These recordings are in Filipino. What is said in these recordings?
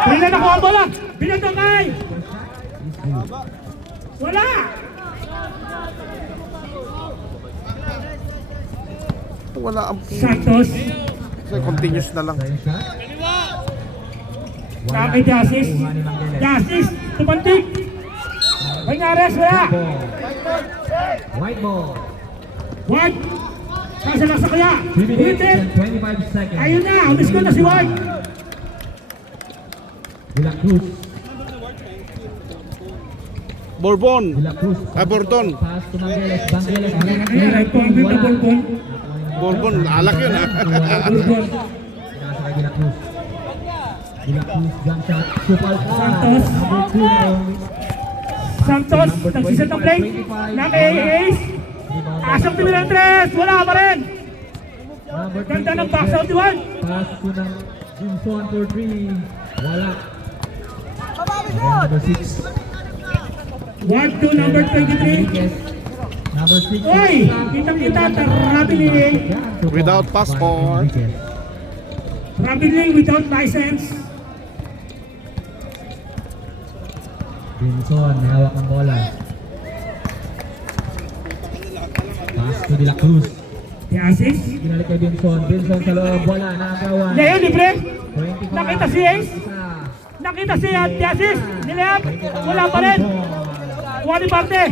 Bila na ko ang bola. Binatong kay. Wala. Wala ang Santos. continuous na lang. Kami Jasis. Jasis. Tumantik. Banyares wala. White ball. White. Kasa lang sa kaya. 3 minutes Ulitin. and 25 seconds. Ayun na. Ulis ko na si White. De La Cruz. Bourbon. De La Cruz. Bourbon. Pass to Mangeles. Mangeles. Ayan. Ay, pangit na Bourbon. Bourbon. Alak yun ha. Bourbon. Nasa kay De La Cruz. De La Cruz. Jump shot. Supal pa. Santos. Number 2 na yung Santos. Nagsiset ng play. Ng Ace. Asang tinilang tres. Wala pa rin. number 3. Ganda ng box out ni White. Pass to ng Jimson for 3. Wala. Number 6. White to number 23. Number 6. Oy! Kitang-kita. Rapidly. Without passport. Rapidly without license. Binson, hawak ang bola. Pass to De La Cruz. Yasis. Binalik kay Binson. Binson sa loob. Bola. Nakagawan. Leo libre. 25. Nakita si Ace. Isa. Nakita si Yasis. Nilayap. Wala pa rin. Kuha ni Parte.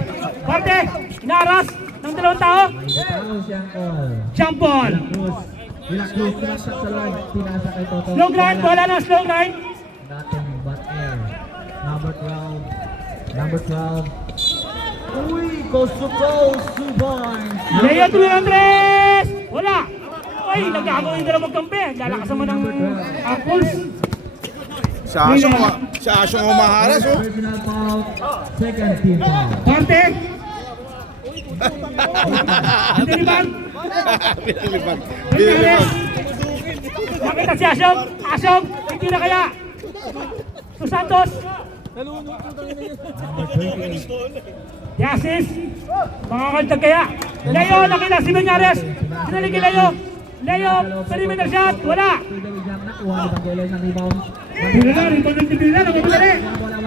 Parte. Inaras ng dalawang tao. May tao siyang call. Jump ball. Cruz. De La Cruz. Pinasok sa loob. Pinasa kay Toto. Slow grind. Wala na slow grind. Nothing but air. Number 12. Number 12. Uy! Coast to coast to Barnes. Leo tuloy Andres. Wala. Ay, nagkakaw yung dalawang magkampi. Lalakas naman ng Apples. Sa asyong umaharas oh. Personal foul. Second team foul. Parte. Pinilibag. Pinilibag. Pinilibag. Nakita si Asyong. Asyong. Hindi na kaya. To Santos. Number 28. Yasis. Makakantag kaya. Leo. Nakita si Banyares. Sinalik kay Leo. Leo. Perimeter shot. Wala. Tuloy jump. Nakuha ni Vangelis ng rebound. Bila na. Rito ng tibila. Nagpapalari. Wala.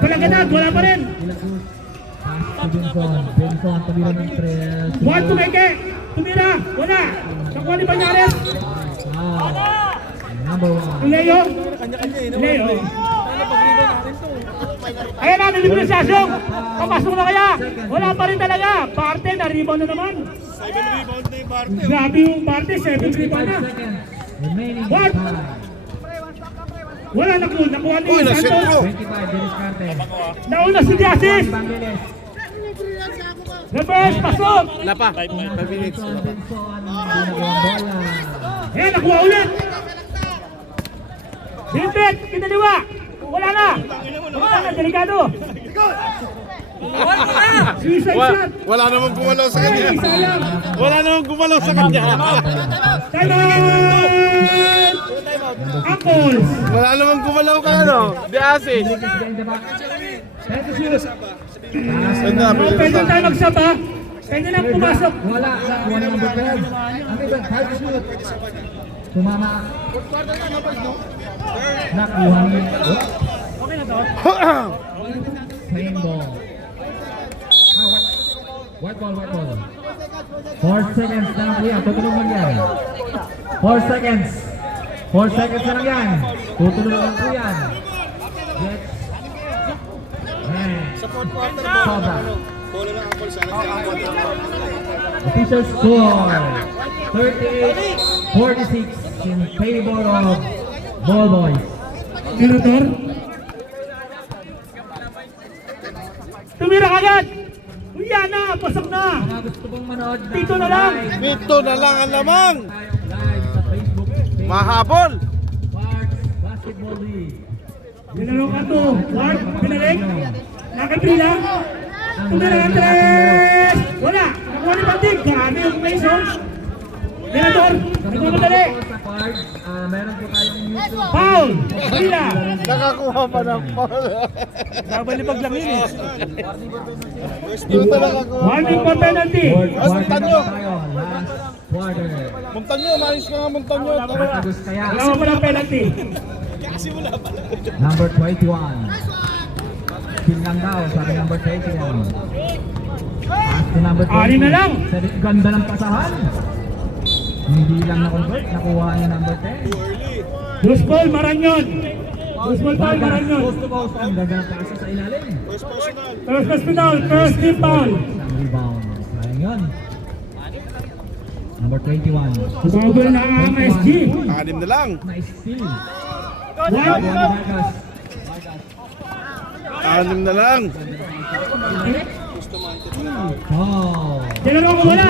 Palagatag. Wala pa rin. De La Cruz. Pass to Binson. Binson. Tumira ng tres. Juan Tumeke. Tumira. Wala. Nakuha ni Banyares. Foul. Number 1. Leo. Leo. Ayan na, nilibre si Asyong. Papasok na kaya. Wala pa rin talaga. Parte na rebound na naman. 7 rebound na yung Barte. Grabe yung parte. 7 rebound na. Remaining What? time. Wala nakuha. Nakuha ni Uy, nasentro. Santos. 25. Dennis Carter. Nauna si Diasis. Vangelis. Reverse. Pasok. Wala pa. 5 minutes. Binson. Binagawang bola. Ayan, nakuha ulit. Silpet. Kinaliwa. Wala na. Wala na. Delikado. Suicide shot. Wala namang gumalaw sa kanya. Isa lang. Wala namang gumalaw sa kanya. Time out. Apples. Wala namang gumalaw ka ano. Di asin. Ganda, Pwede tayo magsaba. Pwede na pumasok. Wala. Nakuha ng number 12. Ang iba, hard to shoot. Tumama. Nakuha ni... Okay na to. Plain ball. White ball. 4 seconds na lang yan. Tutulungan yan. 4 seconds. 4 seconds na lang yan. Tutulungan po yan. Jets. Sobra. Official score 38-46 in favor of Ball Boys. Tirador. Tumira kagad. Yan na, pasok na. Mga gusto kong manood na Dito na lang. Dito na lang ang lamang. live sa Facebook page. Mahabol. Parks Basketball League. Dinalaw ka to. Ward, pinalik. Nakapila. Tumira ng tres. Wala. Nakuha ni Bandig. Grabe yung Mason. Tirador. Nagmamadali. Sa cards, meron po tayong YouTube. Foul. Pila. Nakakuha pa ng ball. Babalibag lang yun eh. Dito nakakuha. Warning for penalty. Puntan nyo. Last quarter. Muntan nyo, maayos ka nga muntan nyo. Matagos kaya. Wala pa ng penalty. Number 21. Still lang daw, sabi number 21. Pass to number 20. Anim na lang. Ganda ng pasahan. Hindi lang na-convert, nakuha niya number 10. Loose ball, Maranyon. Loose ball tayo, Vargas, Maranyon. post to post, ang ganda ng pasa sa ilalim. First hospital, first team foul. Ang rebound. Sayang yun. Number 21. Bubble na ang MSG. Anim na lang. Nice steal. One. Nakuha ni Vargas. Anim na lang. Oh. Dinalo ko wala.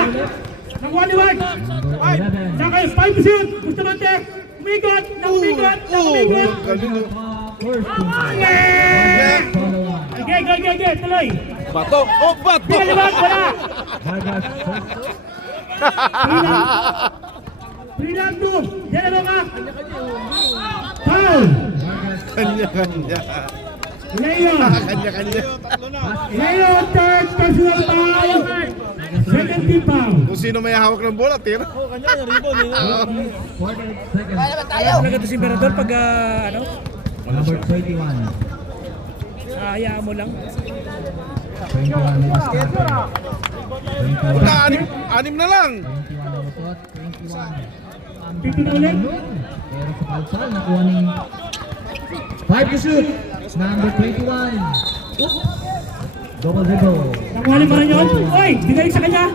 Nakuha ni Ward. Number 11. Saka 5 to shoot. Bustamante. Umigot. Umigot. Umigot. First team foul. Yeah. Follow on. Okay. Tuloy. Bato. Oh, bato. Pinalibag. Wala. Vargas first. 3 lang 2. Dinalo ka. Foul. Vargas. Kanya-kanya. Leo. Kanya-kanya. Leo, third personal foul. Second team foul. Kung sino may hawak ng bola, tira. 48 seconds. Talaga ito si Emperador pag Number 21. hayaan mo lang. 21 minus starter. 21. Anim na lang. 21 utot. 21. Pipin ulit. Pero sa kalsal, nakuha ni 5 to shoot. Number 21. Oops. Double dribble. Nakuha ni Maranyon. Oy, binalik sa kanya.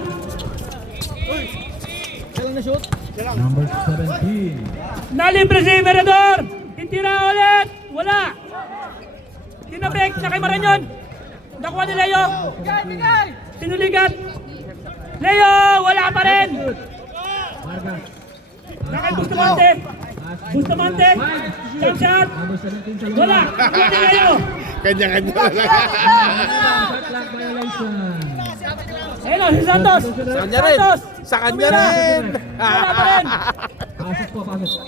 Number 17. Nalibre si Emperador. Titira ulit. Wala. Tinabek na kay Maranyon. Nakuha ni Leo. Sinuligat. Leo, wala pa rin. Vargas. Nakay Bustamante. Bustamante. Jump shot. Number 17 sa Wala. Nakuha ni Leo. Kanya-kanya lang. Shot clock violation. Ayun o, si Santos. Sa kanya rin. Santos. Sa kanya rin. Wala pa rin. Pasok po, pasok.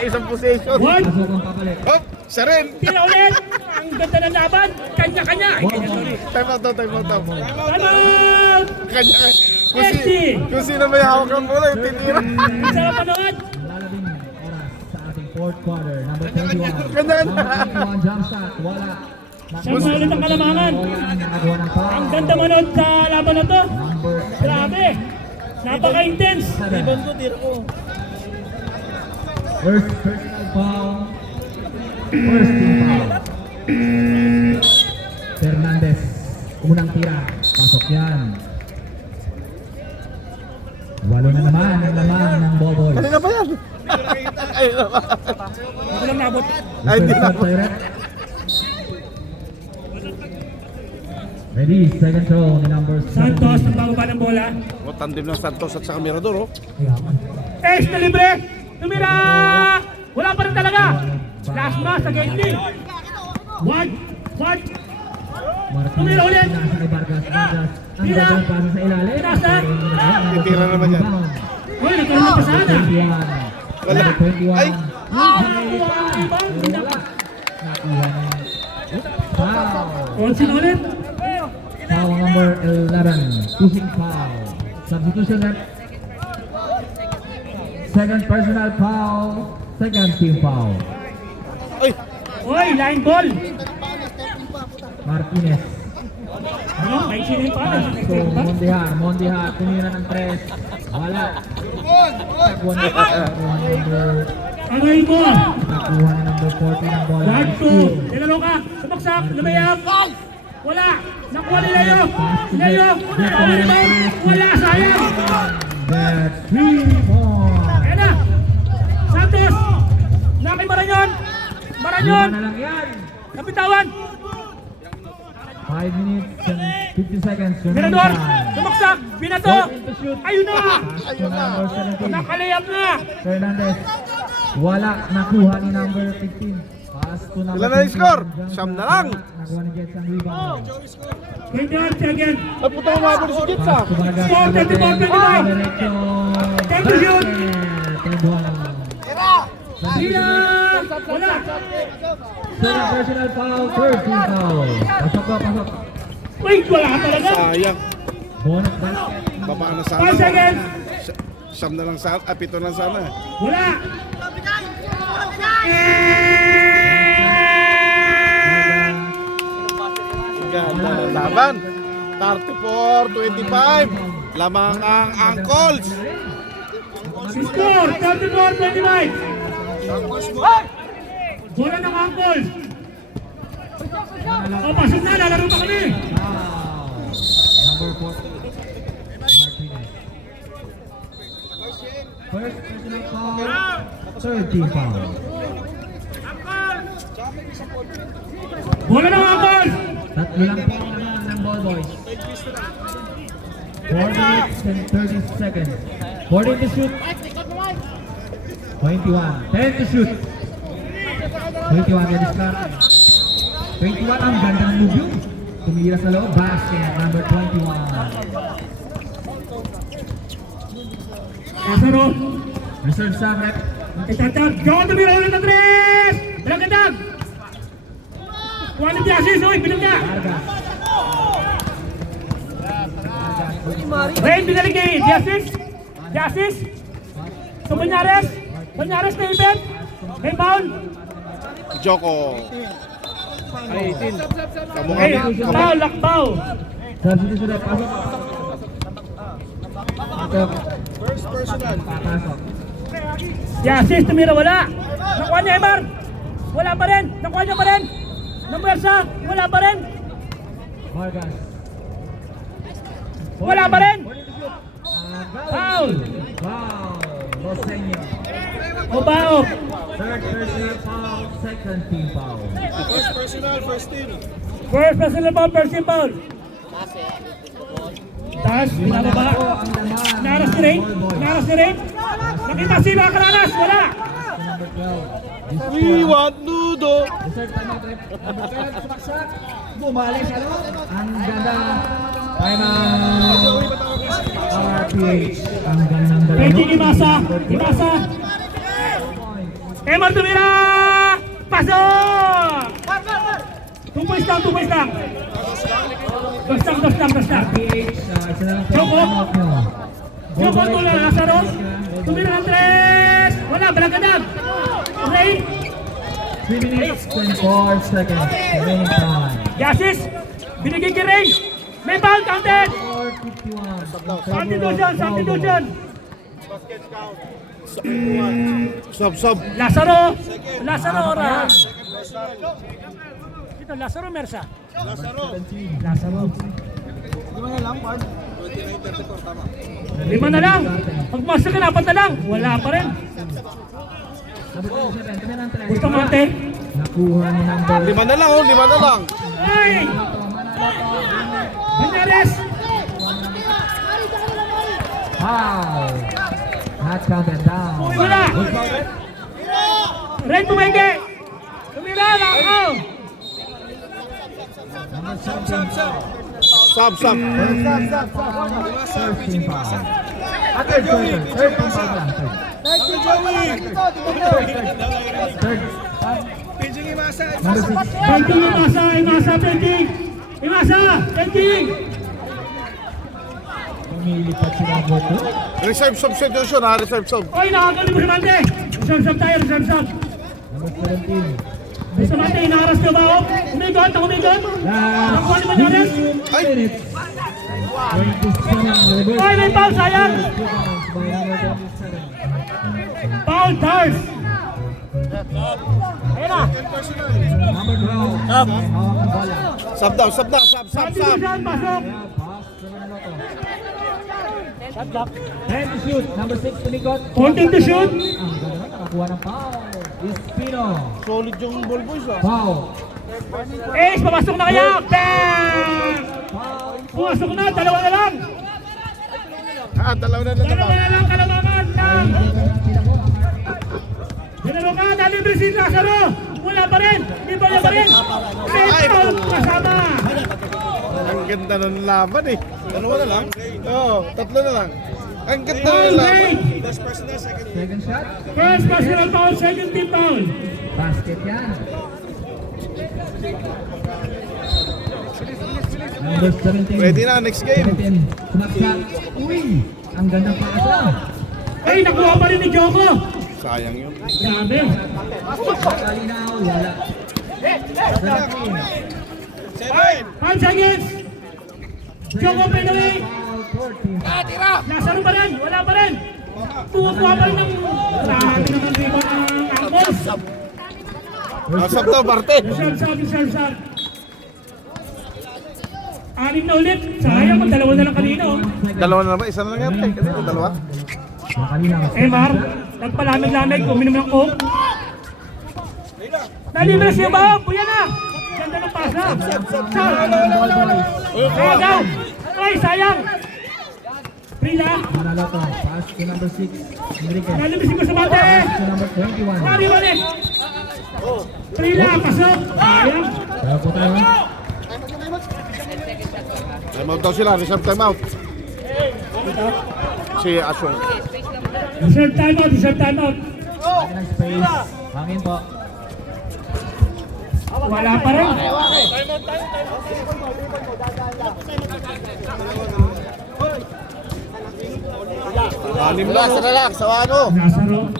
Isang possession. One. Pasok ang papalit. Oh, siya rin. Tira ulit. Ang ganda ng laban. Kanya-kanya. Ay, kanya, sorry. Time out daw, time out daw. Time out. Kanya-kanya. Messi. Kung sino may hawak ng bola, yung titira. Sarap panood. Lalabing oras sa ating fourth quarter. Number 21. Kanya-kanya. Number 21 jump shot. Wala. Siya mo ulit ang kalamangan. Nakakuha ng foul. Ang ganda manood sa laban na to. Number Grabe. Napaka-intense. 7. First personal foul. First team foul. Fernandez. Unang tira. Pasok yan. 8 na naman ang laman ng Boboy. Kanina pa yan. Ayun na ba? Hindi ko lang nabot. Ay, hindi na. Ready, second throw ni number 17. Santos ang bababa ng bola. O, tandem ng Santos at saka Mirador, oh. Ace na libre. Tumira. Wala pa rin talaga. Last pass sa gate D. One. Martinez, Tumira ulit. nasa kay Vargas. Vargas, ang Tira. ganda ng pasa sa ilalim. Tinasa. Titira naman yan. Uy, nagkaroon ng pasada. 21. Wala. Number 21. Ay. Nakuha ang rebound. Pero wala. Nakuha na. Foul. Konsin ulit. Foul number 11. Pushing foul. Substitution rep. Second personal foul. Second team foul. Ay, Uy, line ball. Martinez. Ano? May sinin pa. So, Mondihar. Tumira ng 3. Wala. Nakuha na number Ano yung ball? Nakuha na number 40 ng bola. Guard 2. Tinalo ka. Sumaksak. Lumayap. Wala. Nakuha ni Leo. Leo. Wala. Sayang. That's 3 more. Ayan na. Santos. Nakay Maranyon. Lima na lang yan. Kapitawan. 5 minutes and 50 seconds. Mirador. Sumaksak. Binato. Ayun na. Pass to number 17. Nakalayap na. Fernandez. Wala. Nakuha ni number 15. Pass to number Ilan na yung 21. score? Jump Siyam na shot. lang. Nakuha ni Jets ang rebound. 21 seconds. ay puto umabot si Jits, ah. Pass to Vargas. Score, 24, 25. Diretso. Time to shoot. Basket. 10-1. Bilang. Wala. Second personal foul. Third team foul. Pasok po, pasok. Uy, wala talaga. Sayang. Bonus basket. Baba na sana. 5 seconds. Siyam na lang sana. 7 lang sana. Wala. 34-25. Lamang ang Angkols. Score, 34-25. Bola ng Angkol. O, pasok na, lalaro pa kami. Number 4. Martinez. First personal foul. Third team foul. Bola ng Angkol. Tatlo lang po ang naman ng ball boys. 4 minutes and 30 seconds. 40 to shoot. 21. 10 to shoot. 21 yan is Clark. 21 ang gandang move yun. Tumira sa loob. Basket number 21. Kasaro. Reserve sa rep. Itatag. John, tumira ulit ng 3. Balagandang. Quality assist, oy, pinag niya. Vargas. Rain, binalik kay Justice. Justice. So, Banyares. Banyares na event. May foul. Joko. Hey, foul, lakbaw. Substitute sa rep. Pasok. Pasok. First personal. Papasok. Justice, tumira, wala. Nakuha niya, Emar. Wala pa rin. Nakuha niya pa rin. Namwersa, wala pa rin. Vargas. Wala pa rin. Foul. Foul. Foul. Roseño. Obaop. Third personal foul. Second team foul. First personal, first team. First personal foul, first team foul. Taas, pinababa. Ang laman. Naras ni Rain. Naras ni Rain. Nakita si Makaranas, wala. Number 12. We want Nudo. Reserve time out rep. Number 12. Sumaksak. Bumalik sa loob. Ang ganda. Time out. RPH. Ang gandang dalawa. Pwedeng Imasa. Imasa. Emar tumira. Pasok. 2 points lang, 2 points lang. Dos lang. RPH. Isa na lang po Joko. ang out nyo. Joko tula, Lazaro. Tumira ng 3. Wala, balagandang. Rain. 3 minutes and 4 seconds. Remaining time. Yasis. Binigay kay Rain. May foul counted. 4:51. Substitution. Sub. Lazaro. Oras. Ito, Lazaro Mersa. Lazaro. 5 na lang. Pagmasok ka na, 4 na lang. Wala pa rin. Number 27. Tumira ng 3. Bustamante. Nakuha ni number 5 na lang, 5 na lang. Ay! Banyares. Foul. Not counted down. Wala. Red Pumayke. Tumira, lakaw. Number 17. Sub. First team foul. Third team foul lang. Third. Number 6. Penting Imasa, penting. Lumilipat si number 2. Reserve substitution ha, reserve sub. Oy, nakagaling Bustamante. Reserve tayo. Number 17. Bustamante, inaharas niyo ba ako? Humigot. Nakuha ni Banyares. 2 minutes. 27. Oy, may foul, sayang. By number 27. Foul, Tars. Ayun na. Number 12. Hawak ang bola. Sub daw, sub. Substitution, pasok. Pass to Manaloto. 10 to shoot. Number 6 tulikot. 14 to shoot. Ang ganda, nakakuha ng foul. Espino. Solid yung ball boys ah. Foul. Ace, papasok na kaya. Bang! Foul. Pumasok na, 2 na lang. Dalawa na lang. Kalamangan lang. Dalawa dali Brazil Lazaro. Wala pa rin. Di ba niya pa rin? Ay, foul kasama. Ang ganda ng laban eh. Dalawa na lang? Oo, 3 na lang. Ang ganda Foul, ng laban. Ray. Second shot. First personal foul, second team foul. Basket yan. Number 17. Ready na, next game. 17. Sumaksak. Uy! Ang gandang pasa. Ay, nakuha pa rin ni Joko. Sayang yun. Grabe. Kalinaw. Wala. 17. 5 seconds. Joko Pinoy. Foul, 14. Nasaro pa rin, wala pa rin. Tuwa pa rin ng... Grabe naman rebound ng Angos. Asap to, parte. Reserve shot. Anim na ulit. Sayang, dalawa na lang kanina. Oh. Dalawa na naman, isa na lang yata. Kanina, dalawa. Mar, nagpalamig-lamig, uminom ng coke. Nalibre siya ba? Buya na! Ganda ng pasa. Sayang! Ay, sayang! Prila! Manaloto, pass to number 6. Enriquez. Nalibre ko sa bate! Pass to number 21. Mari ulit! Prila, pasok! Sayang! Kaya po tayo. Timeout daw sila, reserve timeout. Si Aswang. Reserve timeout. Lagi ng space. Hangin po. Wala pa rin. Anim na, relax, sawano. Nasaro.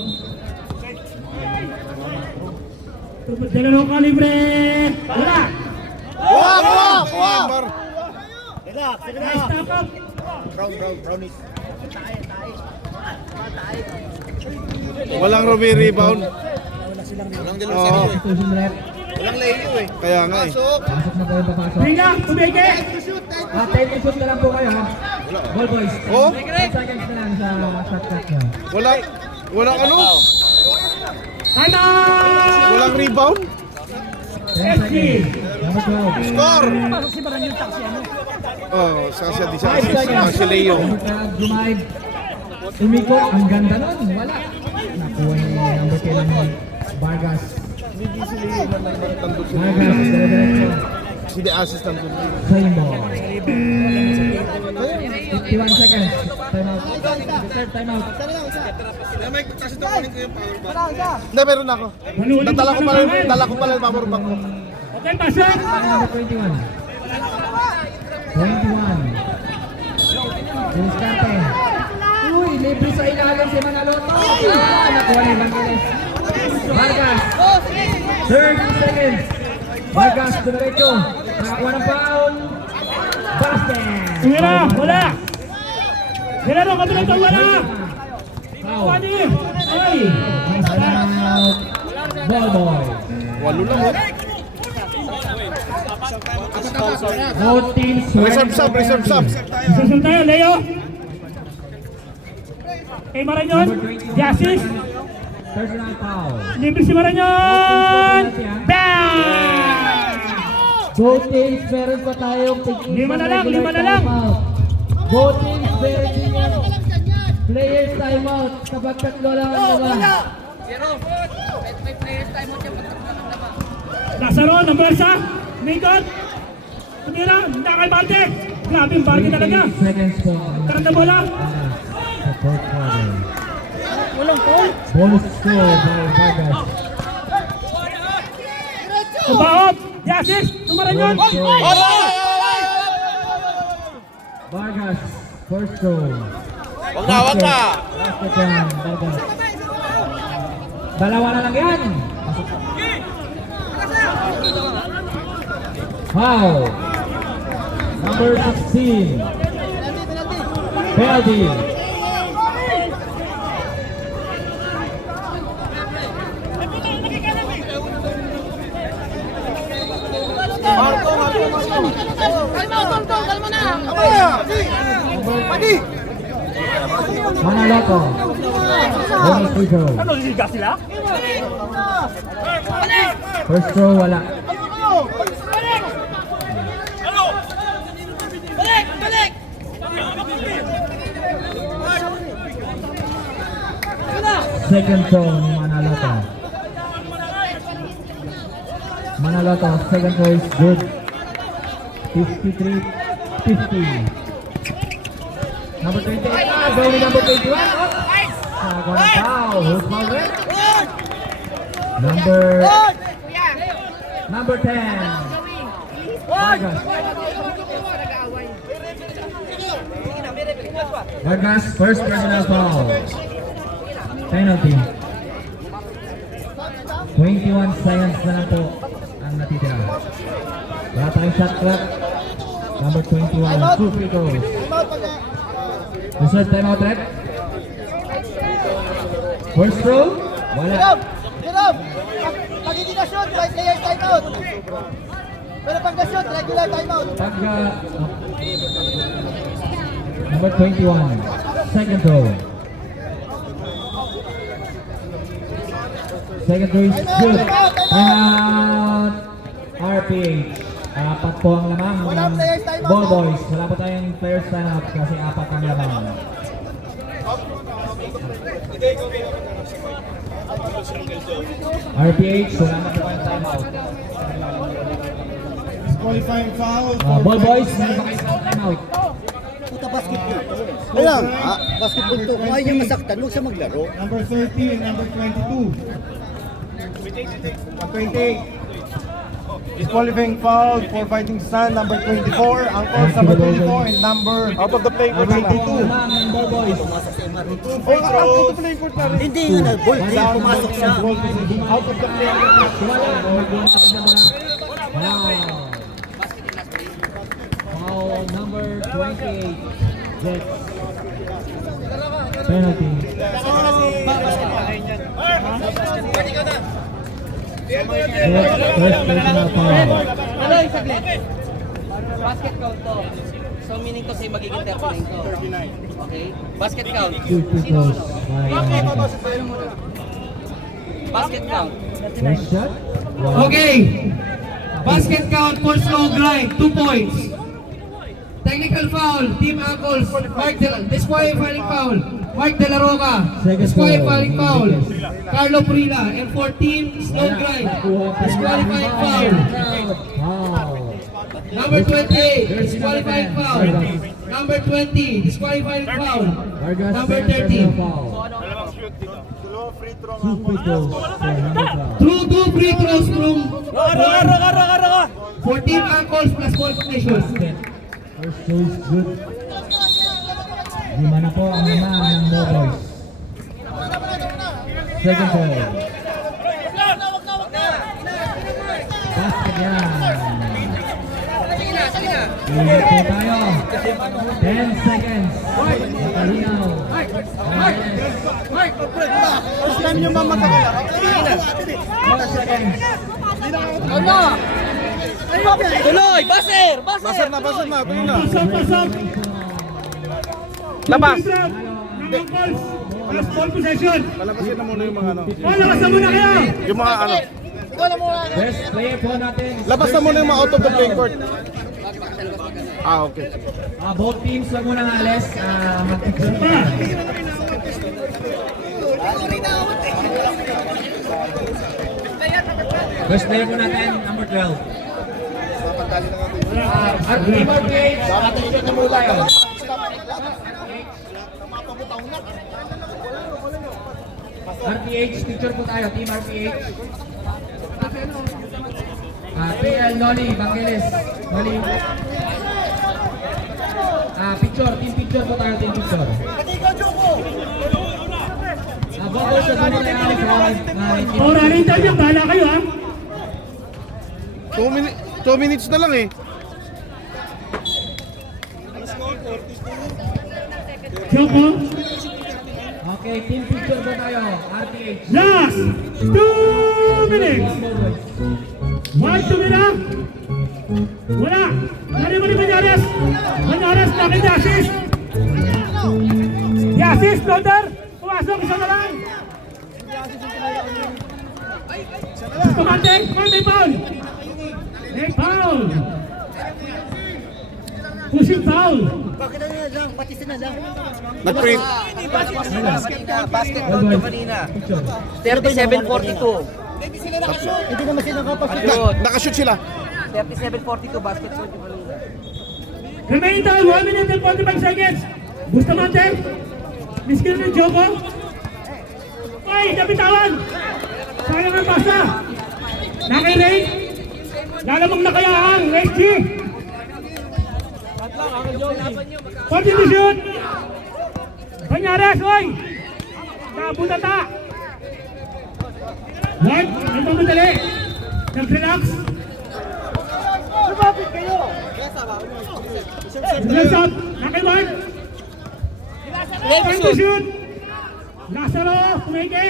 Dalawang kalibre. Wala. Kuha! Nice stop up. Walang Ruby rebound. Oo, Substitution rep. kaya nga eh. Pasok na po yung papasok. Prila, tumigil. 10 shoot na lang po kayo. Ball boys. Oh? 10 seconds na lang sa shot clock nyo. Walang ano? Time out. Walang rebound? 10 seconds. Number 12. Score! Si Baran yung taxi ano? Oh, sasya di siya 5 assist. seconds. Si Leo. Number 12, Jumaid. Umiko, ang ganda nun. Wala. Nakuha ni number 10 Vargas. Vargas, dire-diretso. Si the assistant doon. Same ball. 51 seconds. Time out. Third time out. Hindi, meron ako. Dala ko pala yung power bank ko. Okay, pasok. Number 21. 21. Diskarte. Uy, libre sa ilalim si Manaloto. Nakuha ni Evangeles. Vargas. 30 seconds. Vargas, diretso. Nakakuha ng foul. Basket. Tumira, wala. Gerardo, kabila ito, wala. Foul. Pwede. Ay. Timeout. Ball boy. Walo lang oh. Both teams. Reserve sub. Session tayo, Leo. Kay Maranyon. Jasis. Personal foul. Libre si Maranyon. Bang! Both teams, meron pa tayong tig-isa. Lima na lang. Timeout. Both teams, meron din yung players timeout. Kapag tatlo lang ang naman. Lazaro, number isa. Mikot. Tumira, hindi kay Barte. Grabe yung Barte talaga. 28 seconds po. Karanda bola. Sa fourth quarter. Walang foul. Bonus score by Vargas. Ubaop. Jasis. Tumaranyon. Bonus score. Vargas, first goal. Wag na. Basket yan, Vargas. Dalawa na lang yan. Foul. Number 16. Penalty. Manaloto. Bonus free throw. Ano, liga sila? First throw, wala. Second throw ni Manaloto. Manaloto, second throw is good. 53-50. Number 28. Goal ni number 21. Nagawa ng foul. Who's foul red? Number 10. Vargas. Vargas, first personal foul. Penalty. 21 seconds na lang po ang natitira. Wala tayong shot clock. Number 21, 2 free throws. Reserve timeout, Red. First throw, wala. Jerome! Pag hindi na shoot, right player timeout. Pero pag na-shoot, regular timeout. Pagka, number 21, second throw. Second throw is good. Timeout, RPH. Apat po ang lamang ng ball boys. Wala po tayong players timeout kasi apat ang lamang. RPH, wala na po tayong timeout. Qualifying foul. Ball boys, meron ba kayong timeout? Puta basketball. Ayan, basketball to. Kung ayaw niya masaktan, huwag siya maglaro. Number 30 and number 22. 28. Disqualifying foul for fighting Sun, number 24. Angkos, number 24. And number Out of the play court sila. 22. Lamang ng ball boys. Hindi nga na, ball game, pumasok siya. Out of the play. Wala. Wow. Foul number 28. Jets. Penalty. First personal foul. Ano yung saglit? Basket count to. So meaning to say magiging 39 to. Okay? Basket count. Two free throws by Basket count. First shot. Wow. Okay. Basket count for slow grind, 2 points. Technical foul, Team Angles, disqualifying foul, Mark De La Roca, Second disqualifying foul. foul, Carlo Prila, and 14, slow grind, disqualifying foul. Wow. Number 28, disqualifying foul. Number 20, disqualifying foul. Vargas, Number second personal 30. foul. Two free throws for number 12. Through 2 free throws from 14 Angles plus qualifications. First throw is good. Lima na po ang lamang ng ball boys. Second throw. Basket yan. Ingat po tayo. 10 seconds. Nakalinaw. Saan niyo mamatay? 4 seconds. Tuloy! Baser! Basar na. Tuloy na. Pasok! Labas. Angles, plus ball possession. Palabasin na muna yung mga ano. Labas na muna kayo! Yung mga ano. Best player po natin. Labas na muna yung mga out of the play court. Okay. Both teams wag muna alis. Mag-picture pa. Best player po natin, number 12. At Team RPH, attention na muna tayo. RPH, picture po tayo, Team RPH. PL Noli, Bangeles. Noli. Picture, team picture po tayo, team picture. Bubble sa muna tayo, Alex. O, running time yung bahala kayo ha. 2 minutes na lang eh. Joko, Okay, team picture po tayo, RPH. last 2 minutes. One to mira. Wala. Mali Manyares. Manyares, bakit yung assist? Yung assist, floater. Pumasok, isa na lang. Kumante, foul. Hey, foul. Pushing foul. Bakit na lang? Patisin na lang. Nag-print. Basket count to kanina. 37-42. Hindi naman sila nakapasok. Ayun. Nakashoot sila. 37-42 basket count to kanina. Remaining time, 1 minute and 45 seconds. Bustamante. Miskin ng Joko. Ay, nabitawan. Sayang ang pasa. Naki-Ray. Lalamang nakayaan. Race G. Pwede to shoot. Banyares, oy. Kabutata. Ward, ito madali. Nag-relax. Lumapit kayo! Nice shot. Nakaiwag. Time to shoot. Lazaro, kumike.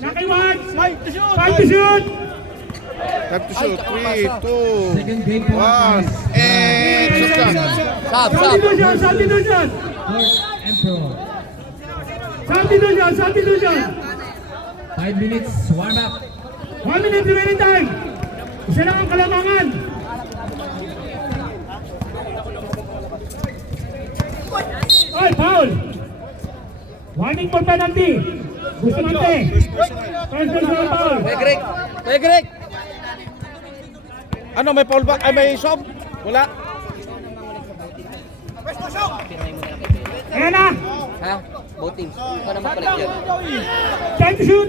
Nakaiwag. Time to shoot. Time to shoot. 3, 2, Second game po. 1. And shot. Substitution, substitution. Fourth Emperor. Substitution, substitution. 5 minutes warm up. 1 minute remaining time. Isa lang ang kalamangan. Oy, foul. Warning for penalty. Bustamante. First personal foul. Greg! Ano, may foul ba? Ay, may sob? Wala. Ayan na. Ha? Both teams. Ikaw naman pala dyan. Time to shoot.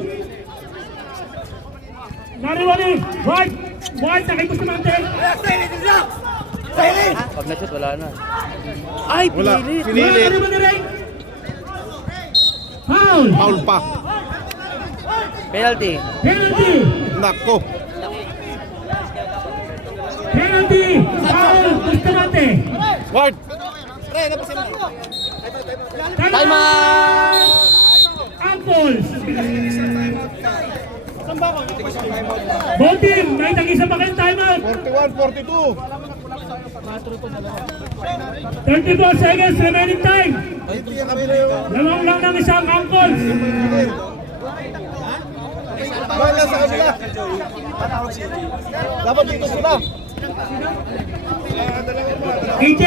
Nariwali. White. White na kay Bustamante. Pag na-shoot, wala na. Ay, Wala. pinilit! Pinilit. Nariwali rin. Foul. Foul pa. Penalty. Penalty. Nako. Penalty. Foul. Bustamante. Ward. Time out. Apples. Both team, may tag-isa pa kayong timeout. 41, 42. 34 seconds remaining time. Lamang lang ng isang Apples. Wala sa kabila. Dapat dito sila. EJ.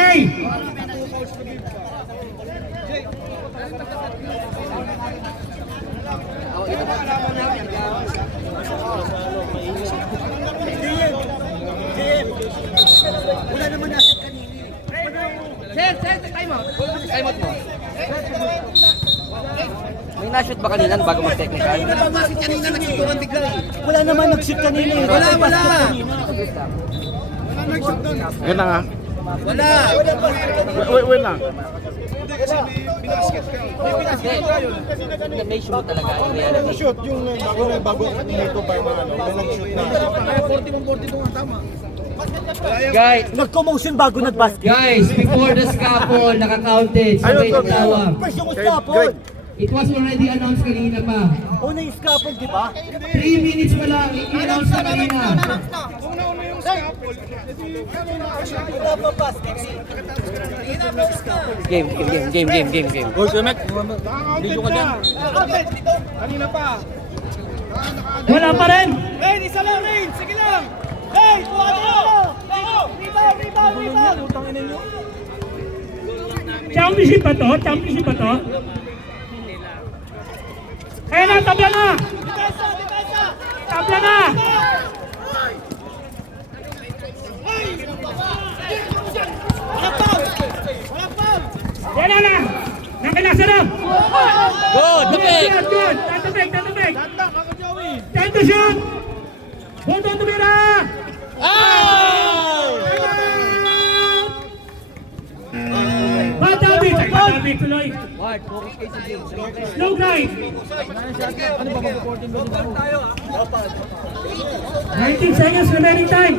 Sir, time out. Time out mo. May na-shoot ba kanina bago mag-technical? Wala naman nag-shoot kanina eh. Wala. Yan na nga. Wala! Wait lang. May shoot talaga. Yung reality. Shoot yung bago dito pa yung ano, nag-shoot na. Guys, Nag-commotion bago nag-basket. Guys, before the scaffold, naka-counted. Sabay Ayun, tawag. First yung scaffold. It was already announced kanina pa. Una yung scaffold, di ba? 3 minutes pa lang, i-announce na kanina. Wala pa basket. game. Hoy, Sumek! Video ka dyan. Wala pa rin. Championship ba to? Championship ba to? Ayan na, tabla na! Tabla na! Yan na! Nakilasa na! Good! Good! Tatapik! Time to shoot! Botong tumira! Batabik tuloy! Slow grind! 19 seconds remaining time!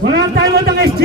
Wala nang timeout ang SG!